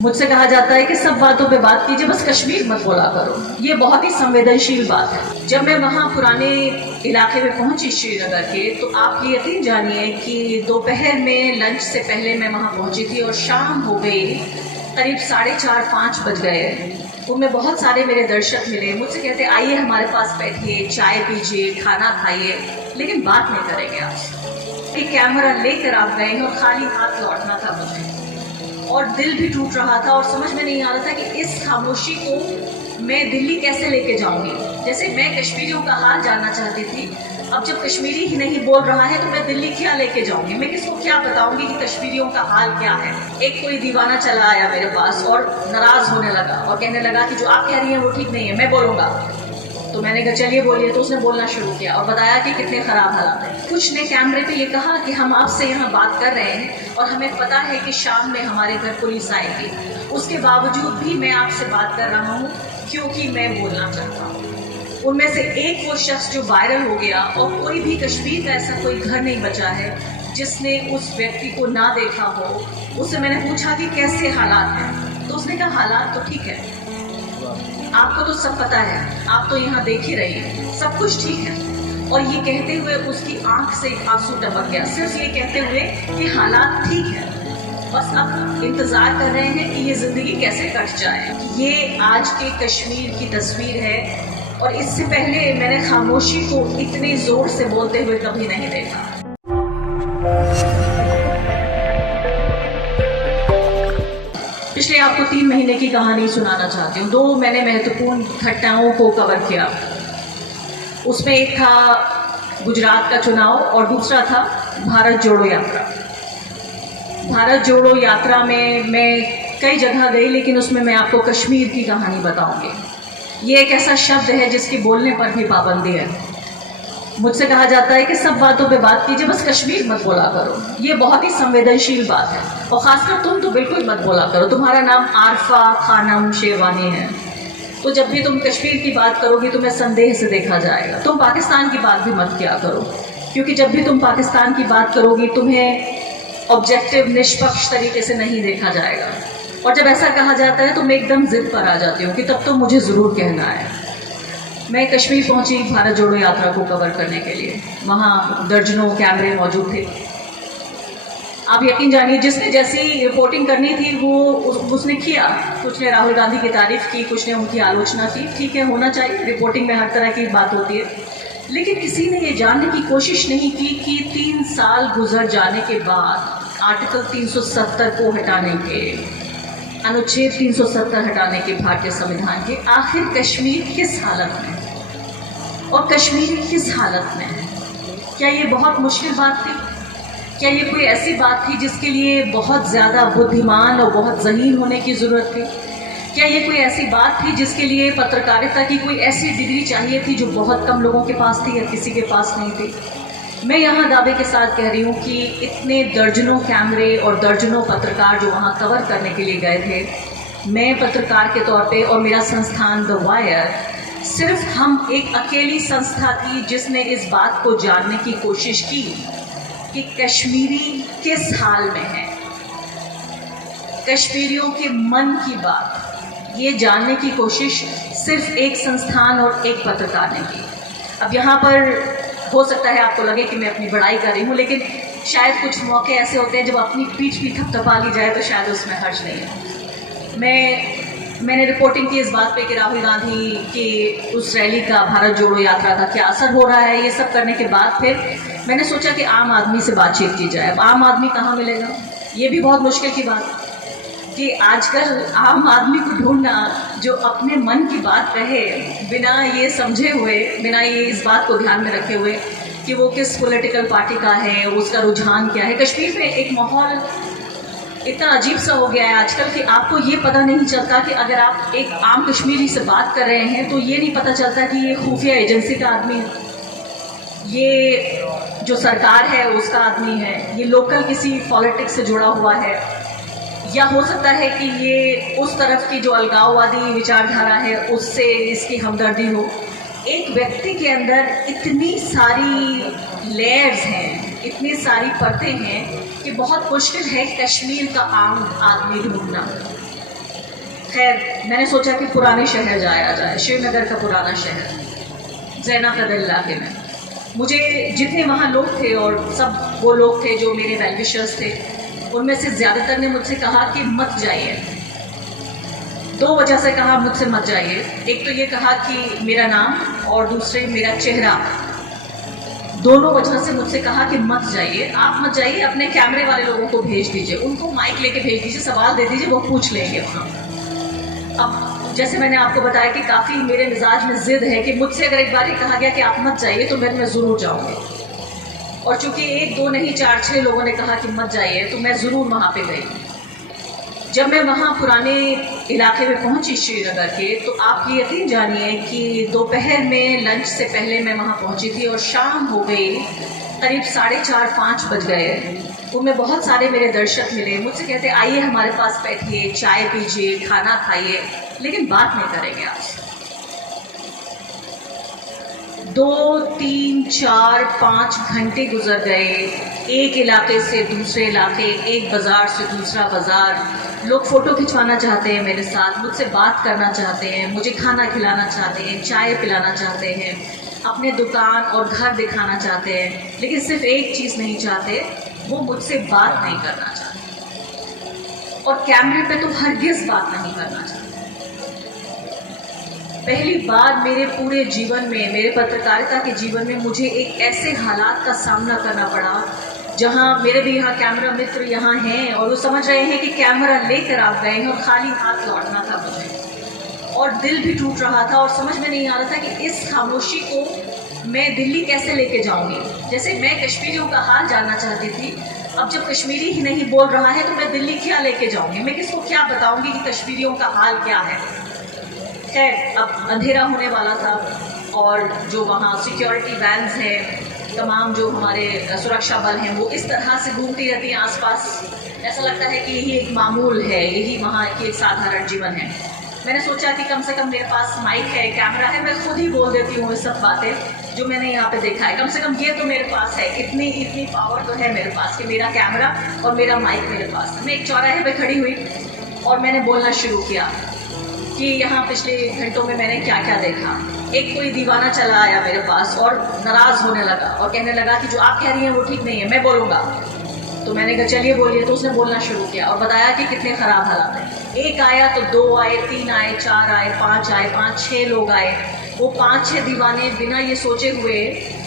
मुझसे कहा जाता है कि सब बातों पे बात कीजिए, बस कश्मीर मत बोला करो। ये बहुत ही संवेदनशील बात है। जब मैं वहाँ पुराने इलाके में पहुंची श्रीनगर के, तो आप ये यकीन जानिए कि दोपहर में लंच से पहले मैं वहाँ पहुंची थी और शाम हो गई, करीब 4:30-5 बज गए। उनमें बहुत सारे मेरे दर्शक मिले, मुझसे कहते आइए हमारे पास बैठिए, चाय पीजिए, खाना खाइए, लेकिन बात नहीं करेंगे आपसे। एक कैमरा लेकर आप गए और खाली हाथ लौटना था मुझे, और दिल भी टूट रहा था और समझ में नहीं आ रहा था कि इस खामोशी को मैं दिल्ली कैसे लेके जाऊंगी। जैसे मैं कश्मीरियों का हाल जानना चाहती थी, अब जब कश्मीरी ही नहीं बोल रहा है तो मैं दिल्ली क्या लेके जाऊंगी, मैं किसको क्या बताऊंगी कि कश्मीरियों का हाल क्या है। एक कोई दीवाना चला आया मेरे पास और नाराज होने लगा और कहने लगा कि जो आप कह रही हैं वो ठीक नहीं है, मैं बोलूंगा। तो मैंने कहा चलिए बोलिए। तो उसने बोलना शुरू किया और बताया कि कितने खराब हालात हैं। कुछ ने कैमरे पे ये कहा कि हम आपसे यहाँ बात कर रहे हैं और हमें पता है कि शाम में हमारे घर पुलिस आएगी, उसके बावजूद भी मैं आपसे बात कर रहा हूँ क्योंकि मैं बोलना चाहता हूँ। उनमें से एक वो शख्स जो वायरल हो गया, और कोई भी कश्मीर का ऐसा कोई घर नहीं बचा है जिसने उस व्यक्ति को ना देखा हो। उससे मैंने पूछा कि कैसे हालात हैं, तो उसने कहा हालात तो ठीक है, आपको तो सब पता है, आप तो यहाँ देख ही रही हैं, सब कुछ ठीक है। और ये कहते हुए उसकी आंख से आंसू टपक गया, सिर्फ ये कहते हुए कि हालात ठीक है, बस अब इंतजार कर रहे हैं कि ये जिंदगी कैसे कट जाए। ये आज के कश्मीर की तस्वीर है, और इससे पहले मैंने खामोशी को इतने जोर से बोलते हुए कभी नहीं देखा। पिछले आपको 3 महीने की कहानी सुनाना चाहती हूँ। 2 मैंने महत्वपूर्ण घटनाओं को कवर किया। उसमें एक था गुजरात का चुनाव और दूसरा था भारत जोड़ो यात्रा। भारत जोड़ो यात्रा में मैं कई जगह गई, लेकिन उसमें मैं आपको कश्मीर की कहानी बताऊंगी। ये एक ऐसा शब्द है जिसकी बोलने पर भी पाबंदी है। मुझसे कहा जाता है कि सब बातों पे बात कीजिए, बस कश्मीर मत बोला करो। ये बहुत ही संवेदनशील बात है, और खासकर तुम तो बिल्कुल मत बोला करो। तुम्हारा नाम आरफा खानम शेरवानी है, तो जब भी तुम कश्मीर की बात करोगी तुम्हें संदेह से देखा जाएगा। तुम पाकिस्तान की बात भी मत किया करो, क्योंकि जब भी तुम पाकिस्तान की बात करोगी तुम्हें ऑब्जेक्टिव निष्पक्ष तरीके से नहीं देखा जाएगा। और जब ऐसा कहा जाता है तो मैं एकदम जिद पर आ जाती हूँ कि तब तो मुझे ज़रूर कहना है। मैं कश्मीर पहुंची भारत जोड़ो यात्रा को कवर करने के लिए। वहाँ दर्जनों कैमरे मौजूद थे। आप यकीन जानिए, जिसने जैसी रिपोर्टिंग करनी थी वो उसने किया। कुछ ने राहुल गांधी की तारीफ की, कुछ ने उनकी आलोचना की। ठीक है, होना चाहिए, रिपोर्टिंग में हर तरह की बात होती है। लेकिन किसी ने ये जानने की कोशिश नहीं की कि 3 साल गुजर जाने के बाद आर्टिकल 370 को हटाने के, अनुच्छेद 370 हटाने के भारतीय संविधान के, आखिर कश्मीर किस हालत में और कश्मीरी किस हालत में है। क्या ये बहुत मुश्किल बात थी? क्या ये कोई ऐसी बात थी जिसके लिए बहुत ज़्यादा बुद्धिमान और बहुत ज़हीन होने की ज़रूरत थी? क्या ये कोई ऐसी बात थी जिसके लिए पत्रकारिता की कोई ऐसी डिग्री चाहिए थी जो बहुत कम लोगों के पास थी या किसी के पास नहीं थी? मैं यहाँ दावे के साथ कह रही हूँ कि इतने दर्जनों कैमरे और दर्जनों पत्रकार जो वहाँ कवर करने के लिए गए थे, मैं पत्रकार के तौर पे और मेरा संस्थान द वायर, सिर्फ हम एक अकेली संस्था थी जिसने इस बात को जानने की कोशिश की कि कश्मीरी किस हाल में है। कश्मीरियों के मन की बात ये जानने की कोशिश सिर्फ एक संस्थान और एक पत्रकार ने की। अब यहाँ पर हो सकता है आपको लगे कि मैं अपनी बड़ाई कर रही हूँ, लेकिन शायद कुछ मौके ऐसे होते हैं जब अपनी पीठ भी थपथपा ली जाए तो शायद उसमें हर्ज नहीं है। मैंने रिपोर्टिंग की इस बात पे कि राहुल गांधी की उस रैली का, भारत जोड़ो यात्रा का क्या असर हो रहा है। ये सब करने के बाद फिर मैंने सोचा कि आम आदमी से बातचीत की जाए। अब आम आदमी कहाँ मिलेगा, ये भी बहुत मुश्किल की बात कि आजकल आम आदमी को ढूंढना जो अपने मन की बात कहे, बिना ये समझे हुए, बिना ये इस बात को ध्यान में रखे हुए कि वो किस पॉलिटिकल पार्टी का है, उसका रुझान क्या है। कश्मीर में एक माहौल इतना अजीब सा हो गया है आजकल कि आपको ये पता नहीं चलता कि अगर आप एक आम कश्मीरी से बात कर रहे हैं तो ये नहीं पता चलता कि ये खुफिया एजेंसी का आदमी है, ये जो सरकार है उसका आदमी है, ये लोकल किसी पॉलिटिक्स से जुड़ा हुआ है, या हो सकता है कि ये उस तरफ की जो अलगाववादी विचारधारा है उससे इसकी हमदर्दी हो। एक व्यक्ति के अंदर इतनी सारी लेयर्स हैं, इतनी सारी परतें हैं कि बहुत मुश्किल है कश्मीर का आम आदमी ढूंढना। खैर, मैंने सोचा कि पुराने शहर जाया जाए, श्रीनगर का पुराना शहर, जैना कदर इलाके में। मुझे जितने वहाँ लोग थे और सब वो लोग थे जो मेरे वेल विशर्स थे, उनमें से ज़्यादातर ने मुझसे कहा कि मत जाइए। 2 वजह से कहा मुझसे मत जाइए। एक तो ये कहा कि मेरा नाम, और दूसरे मेरा चेहरा, दोनों वजह से मुझसे कहा कि मत जाइए, आप मत जाइए, अपने कैमरे वाले लोगों को भेज दीजिए, उनको माइक लेके भेज दीजिए, सवाल दे दीजिए, वो पूछ लेंगे वहाँ। अब जैसे मैंने आपको बताया कि काफ़ी मेरे मिजाज में जिद है कि मुझसे अगर एक बार ये कहा गया कि आप मत जाइए तो मैं ज़रूर जाऊँगी। और चूंकि 1, 2 नहीं 4, 6 लोगों ने कहा कि मत जाइए, तो मैं ज़रूर वहाँ पे गई। जब मैं वहाँ पुराने इलाके में पहुँची श्रीनगर के, तो आप ये यकीन जानिए कि दोपहर में लंच से पहले मैं वहाँ पहुँची थी और शाम हो गई, करीब 4:30, 5 बज गए। उनमें बहुत सारे मेरे दर्शक मिले, मुझसे कहते आइए हमारे पास बैठिए, चाय पीजिए, खाना खाइए, लेकिन बात नहीं करेंगे आपसे। 2, 3, 4, 5 घंटे गुजर गए, एक इलाके से दूसरे इलाके, एक बाज़ार से दूसरा बाज़ार। लोग फ़ोटो खिंचवाना चाहते हैं मेरे साथ, मुझसे बात करना चाहते हैं, मुझे खाना खिलाना चाहते हैं, चाय पिलाना चाहते हैं, अपने दुकान और घर दिखाना चाहते हैं, लेकिन सिर्फ एक चीज़ नहीं चाहते, वो मुझसे बात नहीं करना चाहते, और कैमरे पे तो हरगिज़ बात नहीं करना चाहते। पहली बार मेरे पूरे जीवन में, मेरे पत्रकारिता के जीवन में, मुझे एक ऐसे हालात का सामना करना पड़ा जहां मेरे भी यहाँ कैमरा मित्र यहाँ हैं और वो समझ रहे हैं कि कैमरा लेकर आप गए हैं और खाली हाथ लौटना था मुझे, और दिल भी टूट रहा था और समझ में नहीं आ रहा था कि इस खामोशी को मैं दिल्ली कैसे लेके जाऊंगी। जैसे मैं कश्मीरियों का हाल जानना चाहती थी, अब जब कश्मीरी ही नहीं बोल रहा है तो मैं दिल्ली क्या लेके जाऊंगी, मैं किसको क्या बताऊंगी कि कश्मीरियों का हाल क्या है। खैर, अब अंधेरा होने वाला था और जो वहाँ सिक्योरिटी वैन्स हैं, तमाम जो हमारे सुरक्षा बल हैं, वो इस तरह से घूमती रहती हैं आसपास, ऐसा लगता है कि यही एक मामूल है, यही वहाँ की एक साधारण जीवन है। मैंने सोचा कि कम से कम मेरे पास माइक है, कैमरा है, मैं खुद ही बोल देती हूँ ये सब बातें जो मैंने यहाँ पे देखा है। कम से कम ये तो मेरे पास है, इतनी पावर तो है मेरे पास कि मेरा कैमरा और मेरा माइक मेरे पास है। मैं एक चौराहे पे खड़ी हुई और मैंने बोलना शुरू किया कि यहाँ पिछले घंटों में मैंने क्या क्या देखा। एक कोई दीवाना चला आया मेरे पास और नाराज़ होने लगा और कहने लगा कि जो आप कह रही हैं वो ठीक नहीं है, मैं बोलूँगा। तो मैंने कहा चलिए बोलिए। तो उसने बोलना शुरू किया और बताया कि कितने ख़राब हालात हैं। एक आया तो 2 आए, 3 आए, 4 आए, 5 आए, 5-6 लोग आए। वो 5-6 दीवाने बिना ये सोचे हुए,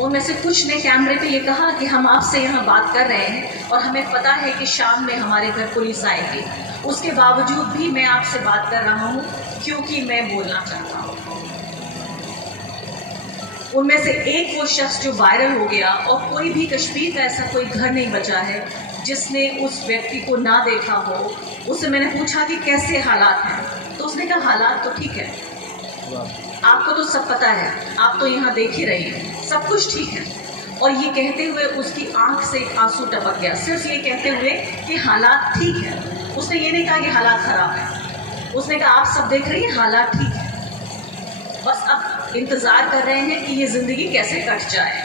उनमें से कुछ ने कैमरे पे ये कहा कि हम आपसे यहाँ बात कर रहे हैं और हमें पता है कि शाम में हमारे घर पुलिस आएगी, उसके बावजूद भी मैं आपसे बात कर रहा हूँ क्योंकि मैं बोलना चाहता हूँ। उनमें से एक वो शख्स जो वायरल हो गया, और कोई भी कश्मीर का ऐसा कोई घर नहीं बचा है जिसने उस व्यक्ति को ना देखा हो। उससे मैंने पूछा कि कैसे हालात हैं, तो उसने कहा हालात तो ठीक है, आपको तो सब पता है, आप तो यहाँ देख ही रही हैं, सब कुछ ठीक है। और ये कहते हुए उसकी आंख से एक आंसू टपक गया, सिर्फ ये कहते हुए कि हालात ठीक है। उसने ये नहीं कहा कि हालात खराब है, उसने कहा आप सब देख रही हैं, हालात ठीक है, बस अब इंतज़ार कर रहे हैं कि ये ज़िंदगी कैसे कट जाए।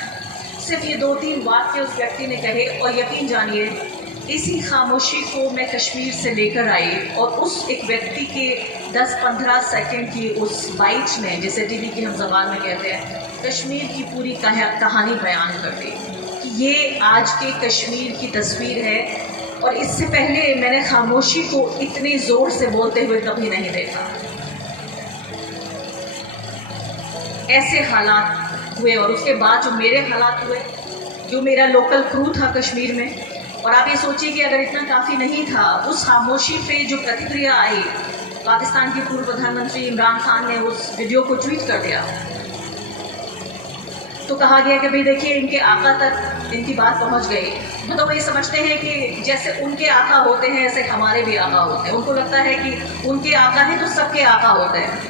सिर्फ ये 2-3 वाक्य उस व्यक्ति ने कहे, और यकीन जानिए इसी खामोशी को मैं कश्मीर से लेकर आई और उस एक व्यक्ति के 10-15 सेकंड की उस बाइट ने, जैसे टीवी की हम ज़बान में कहते हैं, कश्मीर की पूरी कहानी बयान कर दी कि ये आज के कश्मीर की तस्वीर है। और इससे पहले मैंने खामोशी को इतने ज़ोर से बोलते हुए कभी नहीं देखा। ऐसे हालात हुए, और उसके बाद जो मेरे हालात हुए, जो मेरा लोकल क्रू था कश्मीर में, और आप ये सोचिए कि अगर इतना काफ़ी नहीं था, उस खामोशी पे जो प्रतिक्रिया आई, पाकिस्तान के पूर्व प्रधानमंत्री इमरान खान ने उस वीडियो को ट्वीट कर दिया। तो कहा गया कि भाई देखिए इनके आका तक इनकी बात पहुंच गई। मतलब वो ये समझते हैं कि जैसे उनके आका होते हैं ऐसे हमारे भी आका होते हैं। उनको लगता है कि उनके आका हैं तो सबके आका होते हैं।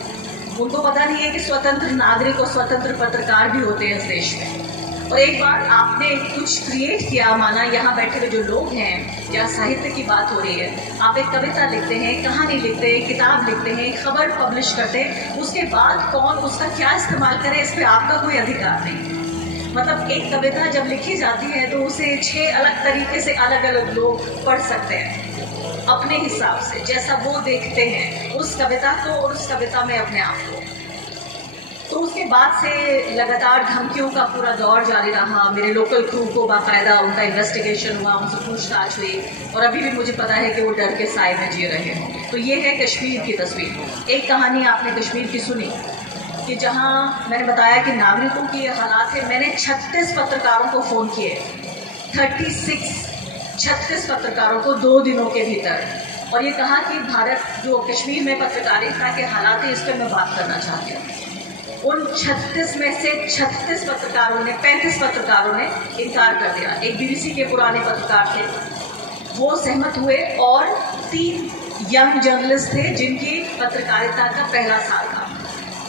उनको पता नहीं है कि स्वतंत्र नागरिक और स्वतंत्र पत्रकार भी होते हैं इस देश में। और एक बार आपने कुछ क्रिएट किया, माना यहाँ बैठे हुए जो लोग हैं, जहाँ साहित्य की बात हो रही है, आप एक कविता लिखते हैं, कहानी लिखते हैं, किताब लिखते हैं, खबर पब्लिश करते हैं, उसके बाद कौन उसका क्या इस्तेमाल करे इस पर आपका कोई अधिकार नहीं। मतलब एक कविता जब लिखी जाती है तो उसे 6 अलग तरीके से अलग अलग लोग पढ़ सकते हैं। अपने हिसाब से, जैसा वो देखते हैं उस कविता को और उस कविता में अपने आप को। तो उसके बाद से लगातार धमकियों का पूरा दौर जारी रहा। मेरे लोकल क्रू को बाकायदा उनका इन्वेस्टिगेशन हुआ, उनसे पूछताछ हुई, और अभी भी मुझे पता है कि वो डर के साए में जी रहे होंगे। तो ये है कश्मीर की तस्वीर। एक कहानी आपने कश्मीर की सुनी कि जहाँ मैंने बताया कि नागरिकों की ये हालात है। मैंने 36 पत्रकारों को फ़ोन किए, 36 पत्रकारों को 2 दिनों के भीतर, और ये कहा कि भारत जो कश्मीर में पत्रकारिता के हालात है इस पर मैं बात करना चाहती हूँ। उन 36 में से 36 पत्रकारों ने, 35 पत्रकारों ने इनकार कर दिया। एक बीबीसी के पुराने पत्रकार थे, वो सहमत हुए, और 3 यंग जर्नलिस्ट थे जिनकी पत्रकारिता का पहला साल था।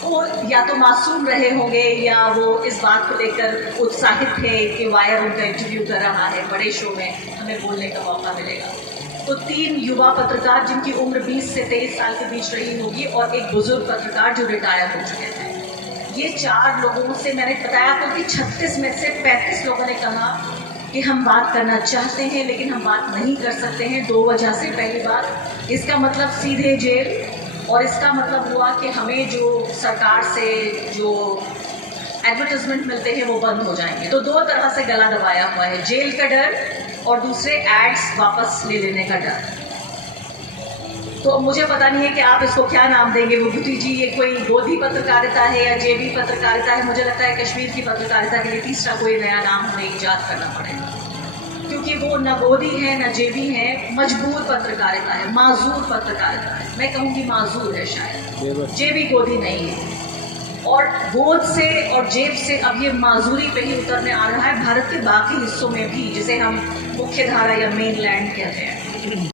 वो या तो मासूम रहे होंगे या वो इस बात को लेकर उत्साहित थे कि वायर उनका इंटरव्यू कर रहा है, बड़े शो में हमें बोलने का मौका मिलेगा। तो 3 युवा पत्रकार जिनकी उम्र 20 से 23 साल के बीच रही होगी, और एक बुजुर्ग पत्रकार जो रिटायर हो चुके थे। ये 4 लोगों से मैंने बताया आपको कि 36 में से 35 लोगों ने कहा कि हम बात करना चाहते हैं लेकिन हम बात नहीं कर सकते हैं 2 वजह से। पहली बात, इसका मतलब सीधे जेल, और इसका मतलब हुआ कि हमें जो सरकार से जो एडवर्टाइजमेंट मिलते हैं वो बंद हो जाएंगे। तो 2 तरह से गला दबाया हुआ है, जेल का डर और दूसरे एड्स वापस ले लेने का डर। तो मुझे पता नहीं है कि आप इसको क्या नाम देंगे विभूति जी, ये कोई गोदी पत्रकारिता है या जेबी पत्रकारिता है। मुझे लगता है कश्मीर की पत्रकारिता के लिए तीसरा कोई नया नाम हमें ईजाद करना पड़ेगा, क्योंकि वो न गोदी है न जेबी है, मजबूर पत्रकारिता है, माजूर पत्रकारिता है। मैं कहूँगी माजूर है शायद, जेबी गोदी नहीं है। और गोद से और जेब से अब ये माजूरी पे ही उतरने आ रहा है भारत के बाकी हिस्सों में भी, जिसे हम मुख्य धारा या मेन लैंड कहते हैं।